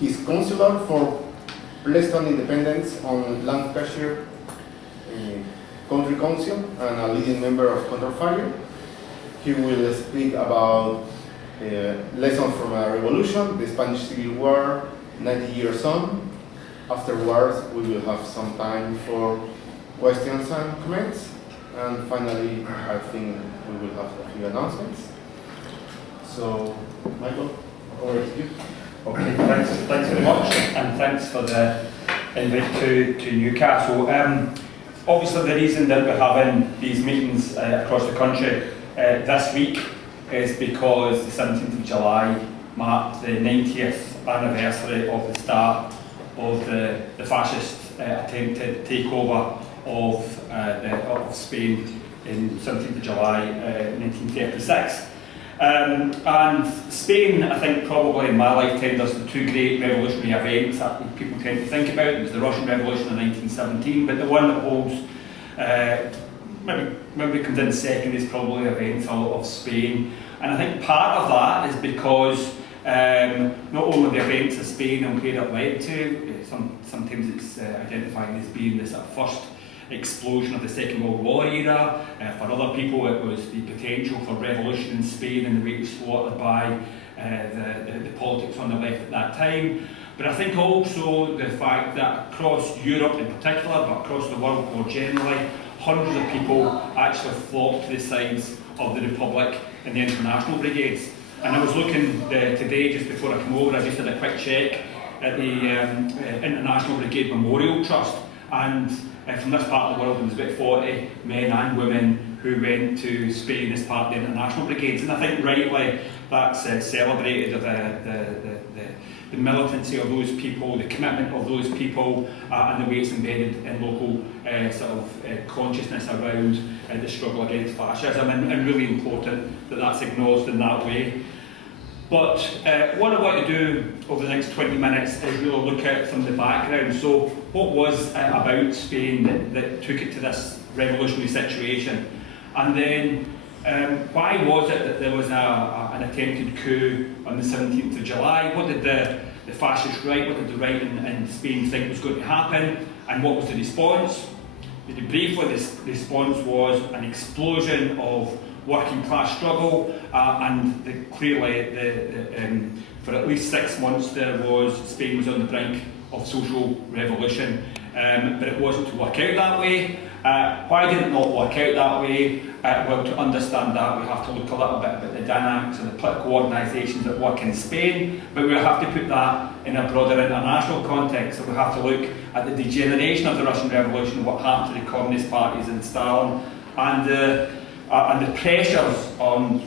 He's consular for Pleaston Independence on Lancashire Country Council and a leading member of Counterfire. He will speak about lessons from a revolution, the Spanish Civil War, 90 years on. Afterwards, we will have some time for questions and comments. And finally, I think we will have a few announcements. So, Michael, over to you. Okay, thanks very much, and thanks for the invite to Newcastle. Obviously, the reason that we're having these meetings across the country this week is because the 17th of July marked the 90th anniversary of the start of the fascist attempted takeover of Spain in 17th of July 1936. And Spain, I think probably in my lifetime, there's the two great revolutionary events that people tend to think about. It was the Russian Revolution in 1917, but the one that holds, maybe comes in second, is probably the events of Spain. And I think part of that is because not only the events of Spain and where it led to, sometimes it's identified as being the sort of first explosion of the Second World War era. For other people, it was the potential for revolution in Spain and the way it was thwarted by the politics on the left at that time. But I think also the fact that across Europe in particular, but across the world more generally, hundreds of people actually flocked to the sides of the Republic and the international brigades. And I was looking today, just before I came over, I just had a quick check at the International Brigade Memorial Trust. And from this part of the world, there was about 40 men and women who went to Spain as part of the international brigades. And I think rightly that's celebrated the militancy of those people, the commitment of those people, and the way it's embedded in local consciousness around the struggle against fascism, and really important that that's acknowledged in that way. But what I want to do over the next 20 minutes is really look at some of the background. So what was about Spain that took it to this revolutionary situation? And then why was it that there was an attempted coup on the 17th of July? What did the fascist right, what did the right in Spain think was going to happen? And what was the response? Briefly, the response was an explosion of working class struggle, and clearly for at least 6 months Spain was on the brink of social revolution, but it wasn't to work out that way. Why did it not work out that way? Well, to understand that, we have to look a little bit about the dynamics of the political organisations that work in Spain, but we have to put that in a broader international context. So we have to look at the degeneration of the Russian Revolution, what happened to the communist parties and Stalin, and the pressures on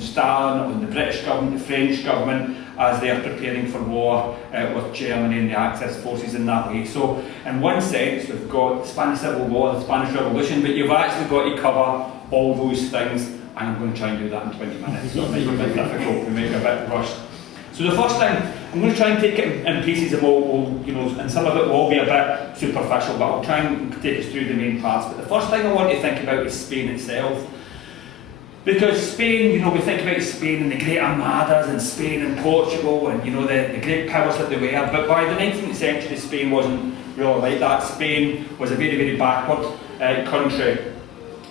Stalin, on the British government, the French government, as they are preparing for war with Germany and the Axis forces in that way. So, in one sense, we've got the Spanish Civil War, the Spanish Revolution, but you've actually got to cover all those things, and I'm going to try and do that in 20 minutes, so it might be a bit difficult, we might be a bit rushed. So the first thing, I'm going to try and take it in pieces, and and some of it will all be a bit superficial, but I'll try and take us through the main parts. But the first thing I want to think about is Spain itself. Because Spain, we think about Spain and the great armadas in Spain and Portugal and, the great powers that they were. But by the 19th century, Spain wasn't really like that. Spain was a very, very backward country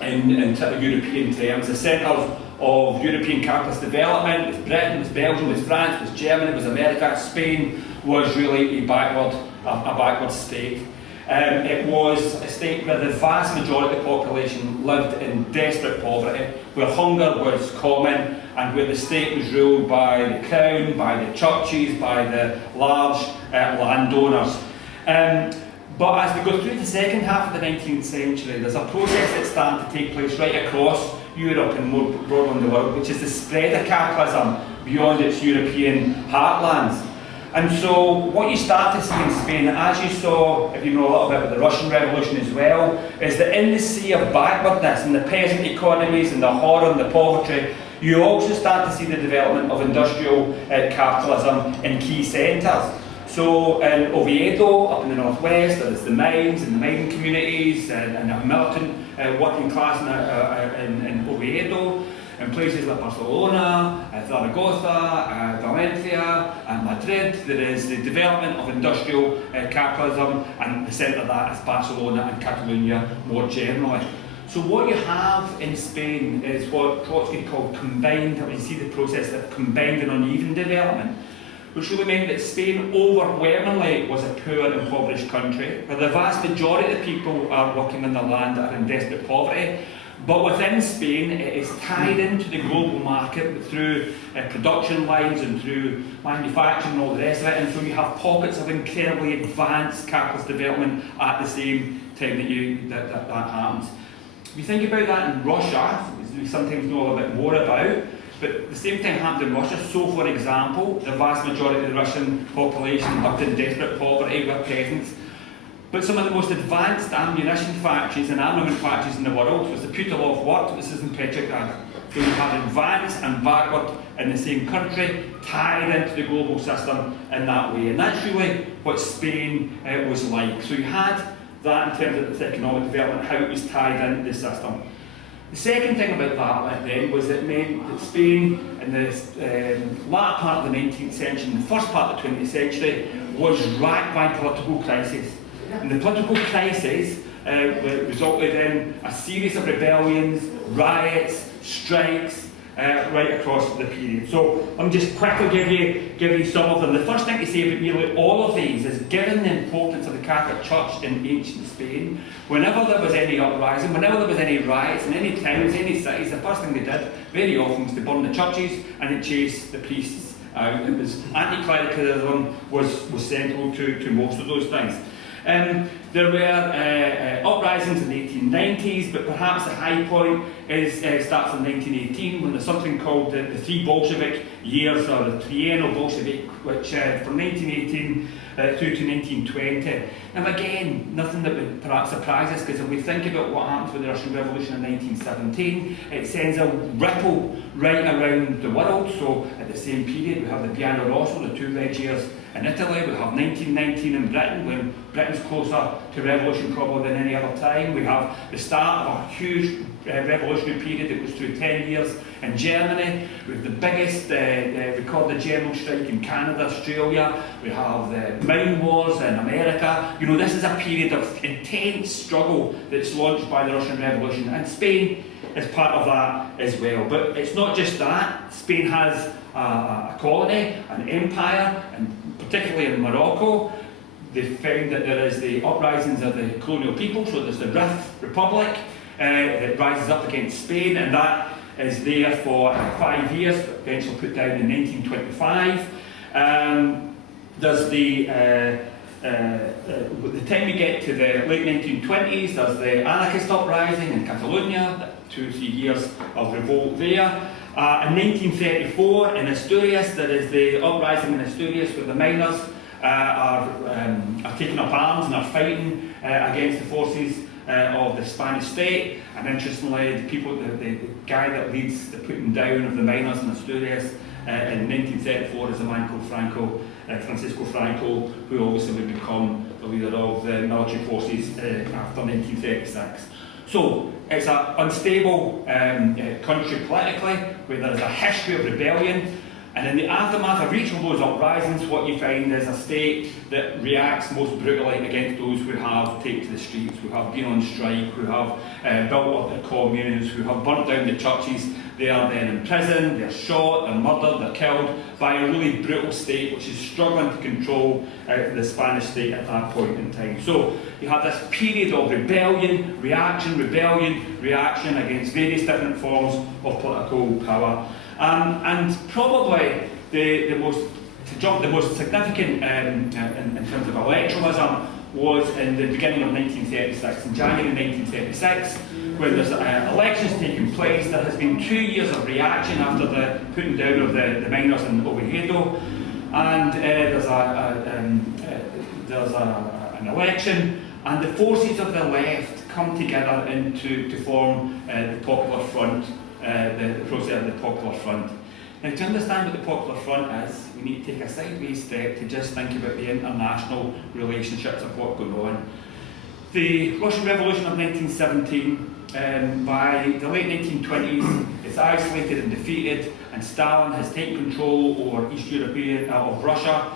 in European terms. The centre of European capitalist development was Britain, was Belgium, was France, was Germany, was America. Spain was really a backward state. It was a state where the vast majority of the population lived in desperate poverty, where hunger was common, and where the state was ruled by the crown, by the churches, by the large landowners. But as we go through the second half of the 19th century, there's a process that's starting to take place right across Europe and more broadly in the world, which is the spread of capitalism beyond its European heartlands. And so what you start to see in Spain, as you saw, if you know a little bit about the Russian Revolution as well, is that in the sea of backwardness and the peasant economies and the horror and the poverty, you also start to see the development of industrial capitalism in key centres. So in Oviedo, up in the northwest, there's the mines and the mining communities and a militant working class in Oviedo. In places like Barcelona, Zaragoza, Valencia, and Madrid. There is the development of industrial capitalism, and the centre of that is Barcelona and Catalonia more generally. So what you have in Spain is what Trotsky called combined, or you see the process of combined and uneven development, which really meant that Spain overwhelmingly was a poor, impoverished country, where the vast majority of the people are working on the land that are in desperate poverty. But within Spain, it is tied into the global market through production lines and through manufacturing and all the rest of it, and so you have pockets of incredibly advanced capitalist development at the same time that happens. If you think about that in Russia, we sometimes know a little bit more about, but the same thing happened in Russia. So, for example, the vast majority of the Russian population lived in desperate poverty with peasants. But some of the most advanced ammunition factories and armament factories in the world was the Putilov worked. This is in Petrograd. So you have advanced and backward in the same country, tied into the global system in that way. And that's really what Spain was like. So you had that in terms of its economic development, how it was tied into the system. The second thing about that then was it meant that Spain in the latter part of the 19th century and the first part of the 20th century was racked by political crises. And the political crisis resulted in a series of rebellions, riots, strikes, right across the period. So let me just quickly give you some of them. The first thing to say about nearly all of these is, given the importance of the Catholic Church in ancient Spain, whenever there was any uprising, whenever there was any riots in any towns, any cities, the first thing they did very often was to burn the churches and to chase the priests out. It was anti-clericalism was central to most of those things. There were uprisings in the 1890s, but perhaps the high point starts in 1918 when there's something called the three Bolshevik years, or the Triennial Bolshevik, which from 1918 through to 1920. Now again, nothing that would perhaps surprise us, because if we think about what happened with the Russian Revolution in 1917, it sends a ripple right around the world. So at the same period, we have the Bianco Rosso, the 2 red years in Italy. We have 1919 in Britain, when Britain's closer to revolution probably than any other time. We have the start of a huge revolutionary period that goes through 10 years in Germany. We have the biggest recorded general strike in Canada, Australia. We have the mine wars in America. You know, this is a period of intense struggle that's launched by the Russian Revolution, and Spain is part of that as well. But it's not just that. Spain has a colony, an empire, and particularly in Morocco, they found that there is the uprisings of the colonial people. So there's the Rif Republic that rises up against Spain, and that is there for 5 years, but eventually put down in 1925. There's the time we get to the late 1920s, there's the anarchist uprising in Catalonia, 2 or 3 years of revolt there. In 1934 in Asturias, there is the uprising in Asturias where the miners are taking up arms and are fighting against the forces of the Spanish state. And interestingly, the guy that leads the putting down of the miners in Asturias in 1934 is a man called Franco, Francisco Franco, who obviously would become the leader of the military forces after 1936. So it's an unstable country politically, where there's a history of rebellion, and in the aftermath of each of those uprisings, what you find is a state that reacts most brutally against those who have taken to the streets, who have been on strike, who have built up their communes, who have burnt down the churches. They are then imprisoned, they're shot, they're murdered, they're killed by a really brutal state which is struggling to control the Spanish state at that point in time. So you have this period of rebellion, reaction against various different forms of political power. And probably the most significant in terms of electoralism was in the beginning of 1936, in January 1936, where there's elections taking place. There has been 2 years of reaction after the putting down of the miners in Oviedo, and there's an election, and the forces of the left come together to form the Popular Front, the process of the Popular Front. Now, to understand what the Popular Front is, we need to take a sideways step to just think about the international relationships of what's going on. The Russian Revolution of 1917, by the late 1920s, it's isolated and defeated, and Stalin has taken control over East European of Russia.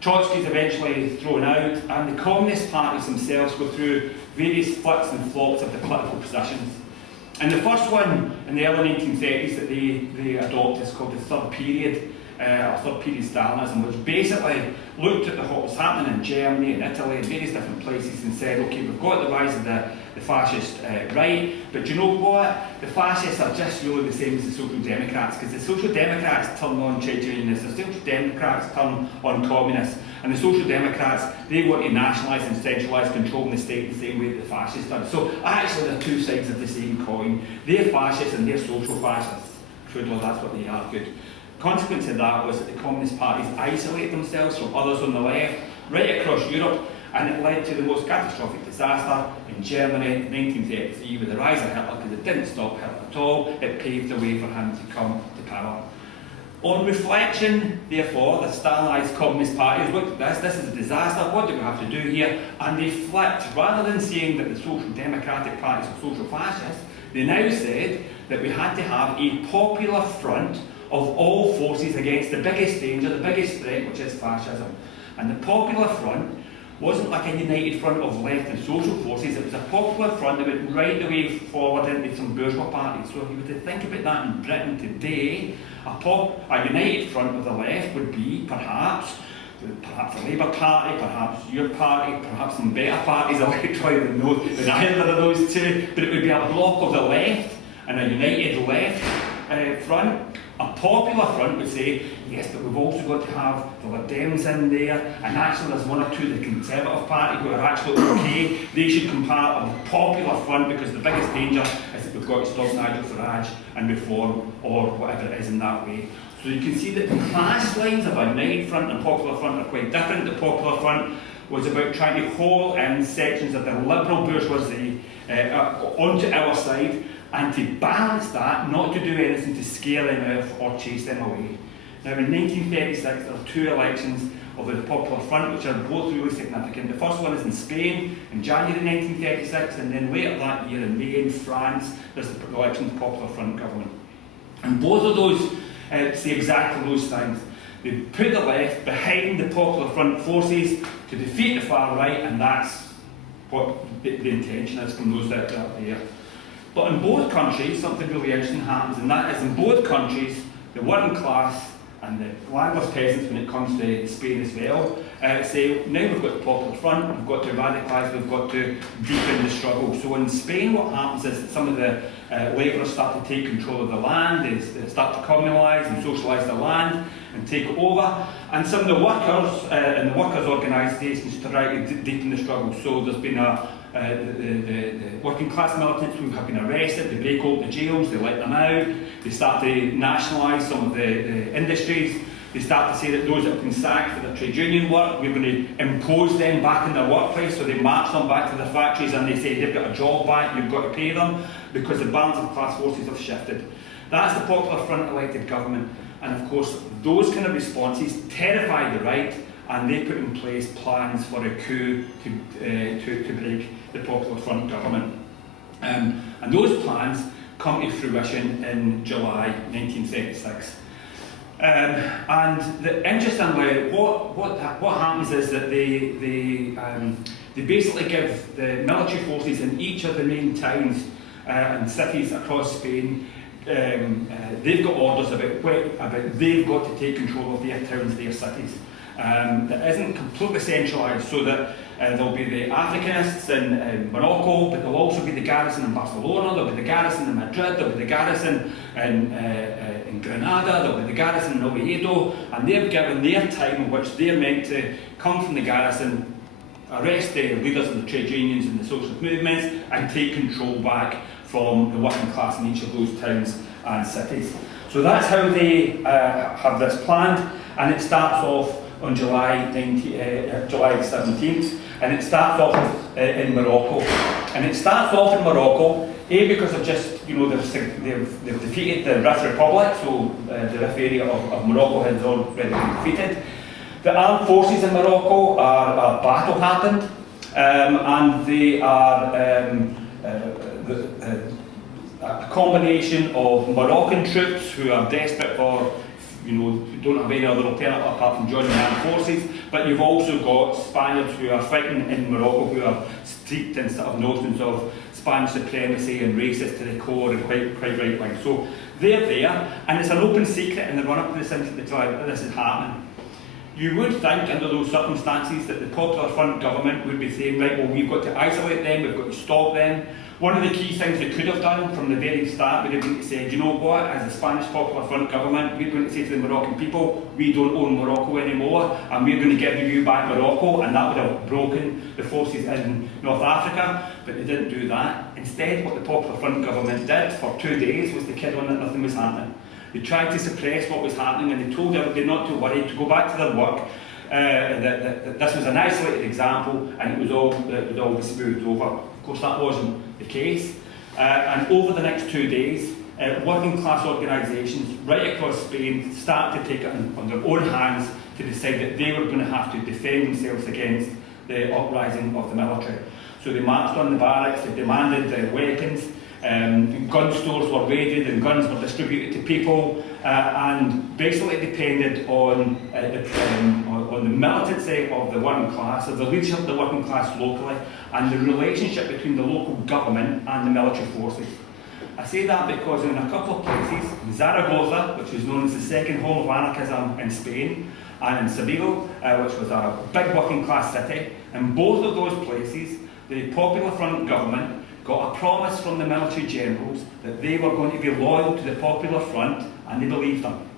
Trotsky is eventually thrown out, and the Communist parties themselves go through various flits and flops of the political positions. And the first one in the early 1930s that they adopt is called the Third Period, or Third Period Stalinism, which basically looked at what was happening in Germany and Italy and various different places and said, okay, we've got the rise of the fascist right, but do you know what? The fascists are just really the same as the Social Democrats, because the Social Democrats turn on trade unionists, the Social Democrats turn on communists, and the Social Democrats, they want to nationalise and centralise control in the state the same way that the fascists done. So actually they're two sides of the same coin. They're fascists and they're social fascists. Trudeau, that's what they argued. Consequence of that was that the Communist parties isolated themselves from others on the left, right across Europe, and it led to the most catastrophic disaster in Germany in 1933 with the rise of Hitler, because it didn't stop Hitler at all, it paved the way for him to come to power. On reflection, therefore, the Stalinised Communist parties looked at this is a disaster, what do we have to do here? And they flipped, rather than saying that the Social Democratic parties are social fascists, they now said that we had to have a popular front of all forces against the biggest danger, the biggest threat, which is fascism. And the popular front wasn't like a united front of left and social forces, it was a popular front that went right the way forward into some bourgeois parties. So if you were to think about that in Britain today, a united front of the left would be perhaps the Labour Party, perhaps your party, perhaps some better parties electorally than either of those two, but it would be a bloc of the left and a united left front. A popular front would say, yes, but we've also got to have the Lib Dems in there, and actually there's one or two of the Conservative Party who are actually okay. They should come part of the popular front, because the biggest danger is that we've got to stop Nigel Farage and reform, or whatever it is in that way. So you can see that the class lines of a united front and popular front are quite different. The popular front was about trying to haul in sections of the liberal bourgeoisie onto our side, and to balance that, not to do anything to scare them off or chase them away. Now in 1936 there are two elections of the Popular Front which are both really significant. The first one is in Spain in January 1936, and then later that year in May in France there's the election of the Popular Front government. And both of those say exactly those things. They put the left behind the Popular Front forces to defeat the far right, and that's what the intention is from those that are there. But in both countries, something really interesting happens, and that is in both countries, the working class and the landless peasants, when it comes to Spain as well, say, now we've got the Popular Front, we've got to radicalise, we've got to deepen the struggle. So in Spain, what happens is that some of the labourers start to take control of the land, they start to communalise and socialise the land and take it over, and some of the workers and the workers' organisations try to deepen the struggle. So there's been the working class militants who have been arrested, they break open the jails, they let them out, they start to nationalise some of the industries, they start to say that those that have been sacked for their trade union work, we're going to impose them back in their workplace, so they march them back to their factories and they say they've got a job back, you've got to pay them, because the balance of class forces have shifted. That's the Popular Front elected government, and of course those kind of responses terrify the right, and they put in place plans for a coup to break the Popular Front government. And those plans come to fruition in July 1936. And interestingly, what happens is that they basically give the military forces in each of the main towns and cities across Spain, they've got orders about they've got to take control of their towns, their cities. That isn't completely centralised, so that there'll be the Africanists in Morocco, but there'll also be the garrison in Barcelona, there'll be the garrison in Madrid, there'll be the garrison in Granada, there'll be the garrison in Oviedo, and they've given their time in which they're meant to come from the garrison, arrest the leaders of the trade unions and the socialist movements, and take control back from the working class in each of those towns and cities. So that's how they have this planned, and it starts off on July 17th, and it starts off in Morocco. And it starts off in Morocco, because of just, they've defeated the Rif Republic, so the Rif area of Morocco has already been defeated. The armed forces in Morocco are battle hardened, and they are a combination of Moroccan troops who are desperate for, who don't have any other alternative apart from joining the armed forces, but you've also got Spaniards who are fighting in Morocco who are steeped in sort of notions of Spanish supremacy and racist to the core and quite right wing. So they're there, and it's an open secret in the run up to the 7th of July that this is happening. You would think, under those circumstances, that the Popular Front government would be saying, right, well, we've got to isolate them, we've got to stop them. One of the key things they could have done from the very start would have been to say, you know what, as the Spanish Popular Front government, we're going to say to the Moroccan people, we don't own Morocco anymore, and we're going to give you back Morocco, and that would have broken the forces in North Africa, but they didn't do that. Instead, what the Popular Front government did for 2 days was to kid on that nothing was happening. They tried to suppress what was happening, and they told everybody not to worry, to go back to their work. That this was an isolated example, and it would all be smoothed over. Of course, that wasn't the case. And over the next 2 days, working class organisations right across Spain started to take it on their own hands to decide that they were going to have to defend themselves against the uprising of the military. So they marched on the barracks, they demanded weapons. Gun stores were raided and guns were distributed to people, and basically depended on the militancy of the working class, of the leadership of the working class locally, and the relationship between the local government and the military forces. I say that because in a couple of places, in Zaragoza, which was known as the second home of anarchism in Spain, and in Seville, which was a big working class city, in both of those places, the Popular Front government got a promise from the military generals that they were going to be loyal to the Popular Front, and they believed them.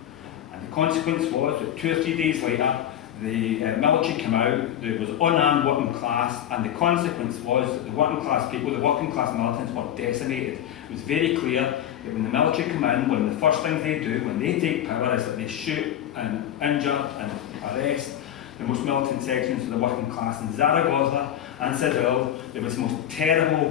And the consequence was that 2 or 3 days later, the military came out, there was unarmed working class, and the consequence was that the working class people, the working class militants, were decimated. It was very clear that when the military come in, one of the first things they do when they take power is that they shoot and injure and arrest the most militant sections of the working class. In Zaragoza and Seville, there was the most terrible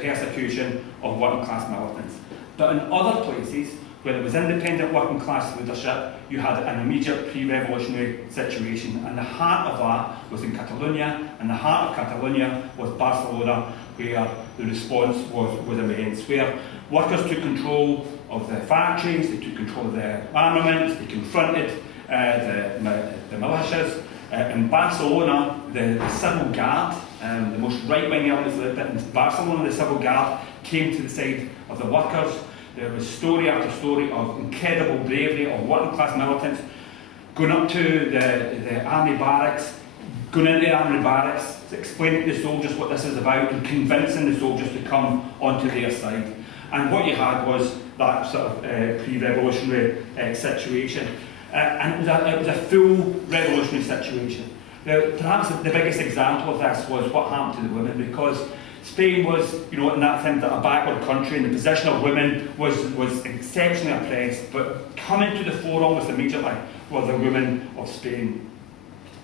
persecution of working class militants. But in other places, where there was independent working class leadership, you had an immediate pre-revolutionary situation. And the heart of that was in Catalonia, and the heart of Catalonia was Barcelona, where the response was immense, where workers took control of the factories, they took control of the armaments, they confronted the militias. In Barcelona, the civil guard, the most right-wing elements of it, in Barcelona, the civil guard came to the side of the workers. There was story after story of incredible bravery of working class militants going up to the army barracks, going into the army barracks, explaining to the soldiers what this is about and convincing the soldiers to come onto their side. And what you had was that sort of pre-revolutionary situation. And it was a full revolutionary situation. Now, perhaps the biggest example of this was what happened to the women, because Spain was, in that sense, a backward country, and the position of women was exceptionally oppressed. But coming to the fore almost immediately were the women of Spain.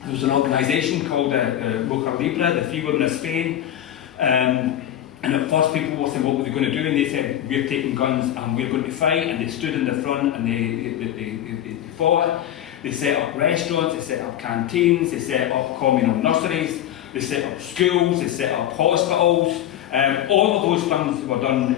There was an organisation called Mujer Libre, the Free Women of Spain. And at first people were saying, what were they going to do? And they said, we're taking guns and we're going to fight. And they stood in the front and they fought. They set up restaurants, they set up canteens, they set up communal nurseries, they set up schools, they set up hospitals. All of those things were done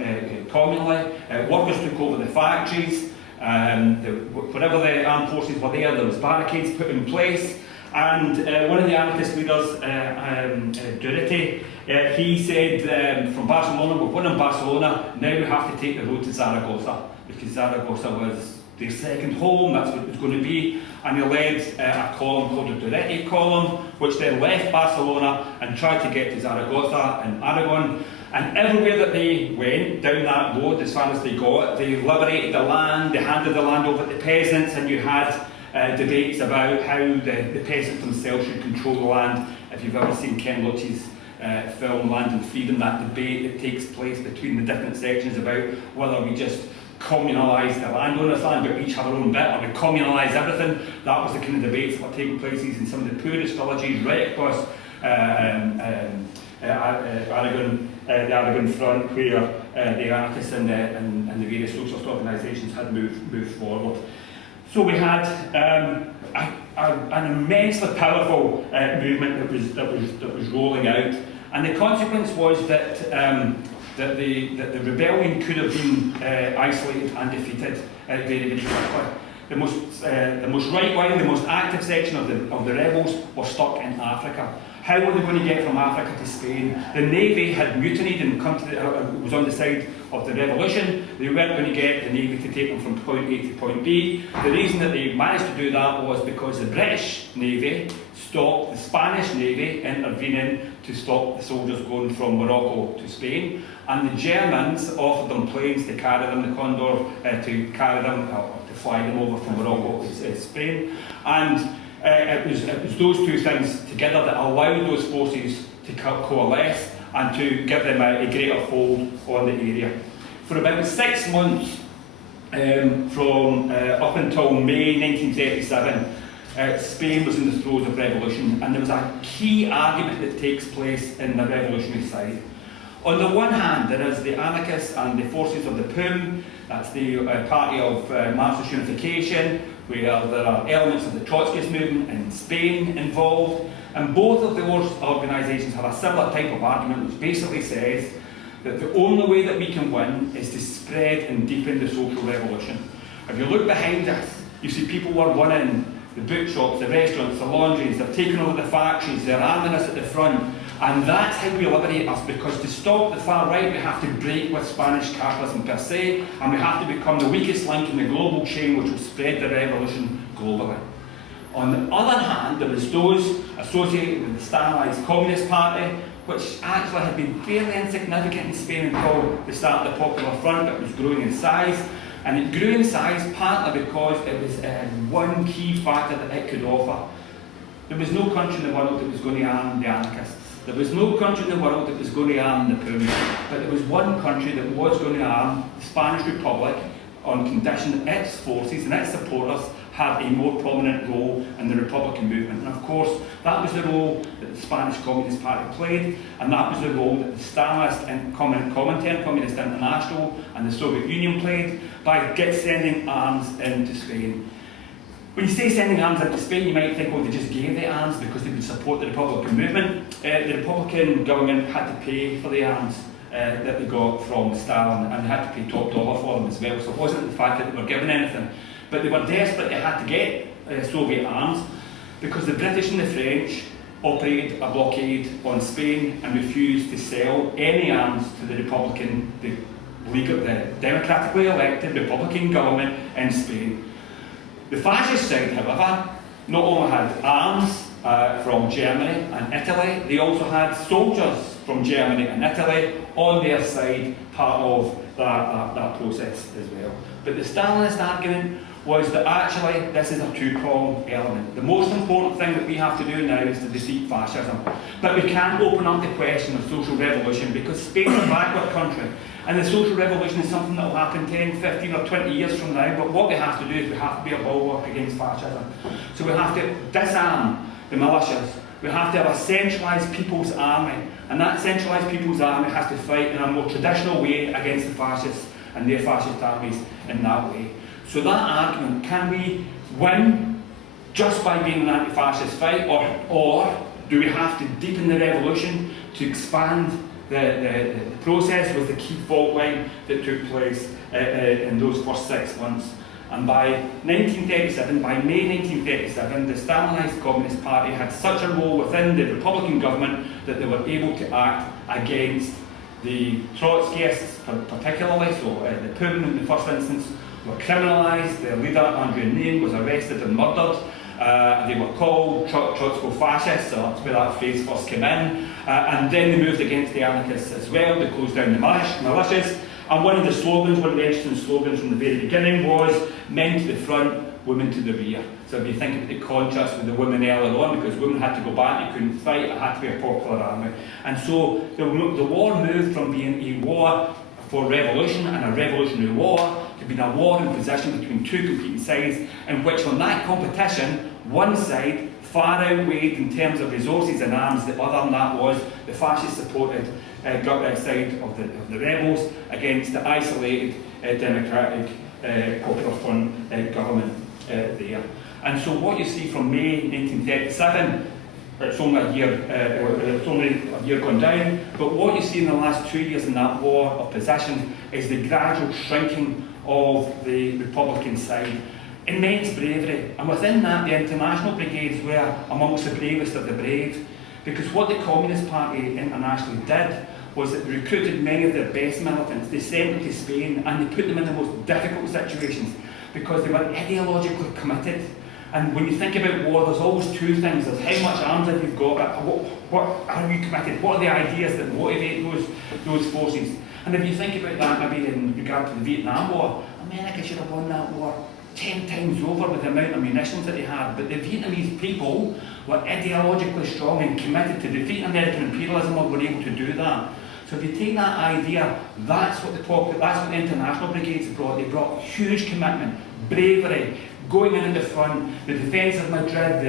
communally. Workers took over the factories. Wherever the armed forces were there was barricades put in place. And one of the anarchist leaders, Durruti, he said from Barcelona, we've won in Barcelona, now we have to take the road to Zaragoza, because Zaragoza was their second home, that's what it was going to be. And he led a column called the Durruti column, which then left Barcelona and tried to get to Zaragoza in Aragon. And everywhere that they went down that road, as far as they got, they liberated the land, they handed the land over to peasants, and you had debates about how the peasants themselves should control the land. If you've ever seen Ken Loach's film Land and Freedom, that debate that takes place between the different sections about whether we just communalise the landowners' land, but we each have our own bit, or we communalise everything. That was the kind of debates that were taking place in some of the poorest villages right across Aragon, the Aragon front, where the anarchists and the various socialist organisations had moved forward. So we had an immensely powerful movement that was rolling out, and the consequence was that that the rebellion could have been isolated and defeated very, very quickly. The most right-wing, the most active section of the rebels were stuck in Africa. How were they going to get from Africa to Spain? The navy had mutinied and was on the side of the revolution. They weren't going to get the navy to take them from point A to point B. The reason that they managed to do that was because the British navy stopped the Spanish navy intervening to stop the soldiers going from Morocco to Spain, and the Germans offered them planes to carry them, the Condor, to carry them, to fly them over from Morocco to Spain. And it was those two things together that allowed those forces to coalesce and to give them a greater hold on the area. For about 6 months, from up until May 1937, Spain was in the throes of revolution, and there was a key argument that takes place in the revolutionary side. On the one hand, there is the anarchists and the forces of the POUM, that's the party of Marxist unification, where there are elements of the Trotskyist movement in Spain involved, and both of those organisations have a similar type of argument which basically says that the only way that we can win is to spread and deepen the social revolution. If you look behind us, you see people who are running the bookshops, the restaurants, the laundries, they're taking over the factories, they're arming us at the front, and that's how we liberate us, because to stop the far right we have to break with Spanish capitalism per se, and we have to become the weakest link in the global chain which will spread the revolution globally. On the other hand, there was those associated with the Stalinist Communist Party, which actually had been fairly insignificant in Spain until the start of the Popular Front, but was growing in size. And it grew in size partly because it was one key factor that it could offer. There was no country in the world that was going to arm the anarchists. There was no country in the world that was going to arm the POUM. But there was one country that was going to arm the Spanish Republic on condition that its forces and its supporters had a more prominent role in the Republican movement. And of course, that was the role that the Spanish Communist Party played, and that was the role that the Stalinist and Comintern, Communist International, and the Soviet Union played by sending arms into Spain. When you say sending arms into Spain, you might think, well, they just gave the arms because they would support the Republican movement. The Republican government had to pay for the arms that they got from Stalin, and they had to pay top dollar for them as well. So it wasn't the fact that they were given anything, but they were desperate. They had to get Soviet arms because the British and the French operated a blockade on Spain and refused to sell any arms to the Republican, the democratically elected Republican government in Spain. The fascist side, however, not only had arms from Germany and Italy, they also had soldiers from Germany and Italy on their side, part of that process as well. But the Stalinist argument was that actually this is a two-pronged element. The most important thing that we have to do now is to defeat fascism. But we can't open up the question of social revolution because Spain is a backward country. And the social revolution is something that will happen 10, 15 or 20 years from now. But what we have to do is we have to be a bulwark against fascism. So we have to disarm the militias. We have to have a centralised people's army. And that centralised people's army has to fight in a more traditional way against the fascists and their fascist armies in that way. So that argument, can we win just by being an anti-fascist fight, or do we have to deepen the revolution to expand the process, was the key fault line that took place in those first 6 months. And by 1937, by May 1937, the Stalinist Communist Party had such a role within the Republican government that they were able to act against the Trotskyists particularly, so the POUM in the first instance were criminalised. Their leader, Andrei Nin, was arrested and murdered. They were called Trotsko-fascists, so that's where that phrase first came in. And then they moved against the anarchists as well. They closed down the militias. And one of the slogans, one of the interesting slogans from the very beginning was men to the front, women to the rear. So if you think about the contrast with the women earlier on, because women had to go back, they couldn't fight, it had to be a popular army. And so the war moved from being a war for revolution and a revolutionary war to being a war in possession between two competing sides, in which on that competition, one side far outweighed in terms of resources and arms the other, and that was the fascist-supported side of the rebels against the isolated democratic Popular Front government there. And so what you see from May 1937 it's only a year gone down, but what you see in the last 2 years in that war of possession is the gradual shrinking of the Republican side. Immense bravery, and within that the international brigades were amongst the bravest of the brave, because what the Communist Party internationally did was that they recruited many of their best militants, they sent them to Spain and they put them in the most difficult situations because they were ideologically committed. And when you think about war, there's always two things. There's how much arms have you got, but what are you committed? What are the ideas that motivate those forces? And if you think about that maybe in regard to the Vietnam War, America should have won that war 10 times over with the amount of munitions that they had. But the Vietnamese people were ideologically strong and committed to defeat American imperialism and were able to do that. So if you take that idea, that's what the international brigades brought. They brought huge commitment, bravery, going in the front, the defence of Madrid,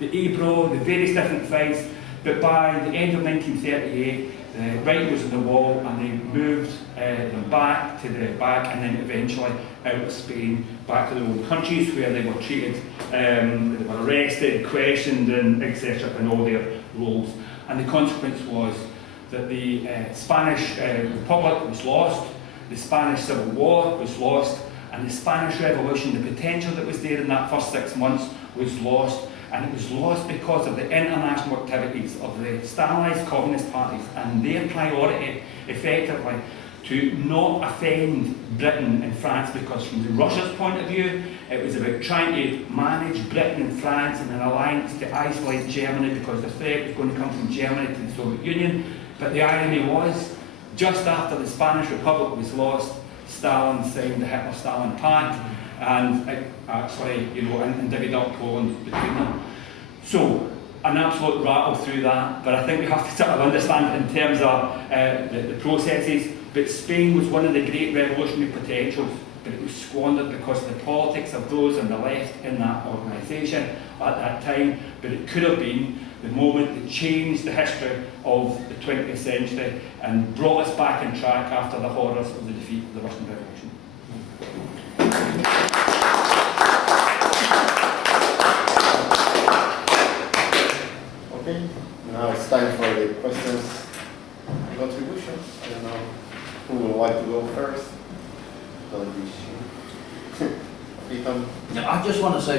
the Ebro, the various different fights. But by the end of 1938, the writing was on the wall, and they moved them back to the back, and then eventually out of Spain, back to their own countries, where they were treated, they were arrested, questioned, and etc. in all their roles. And the consequence was that the Spanish Republic was lost, the Spanish Civil War was lost, and the Spanish Revolution, the potential that was there in that first 6 months, was lost. And it was lost because of the international activities of the Stalinised communist parties and their priority, effectively, to not offend Britain and France, because from Russia's point of view, it was about trying to manage Britain and France in an alliance to isolate Germany, because the threat was going to come from Germany to the Soviet Union. But the irony was, just after the Spanish Republic was lost, Stalin signed the Hitler-Stalin Pact, and it actually, and divvied up Poland between them. So, an absolute rattle through that, but I think we have to sort of understand it in terms of the processes. But Spain was one of the great revolutionary potentials, but it was squandered because of the politics of those on the left in that organisation at that time. But it could have been the moment that changed the history of the 20th century and brought us back on track after the horrors of the defeat of the Russian Revolution. Okay, now it's time for the questions and contributions. I don't know who would like to go first. Ethan. I just want to say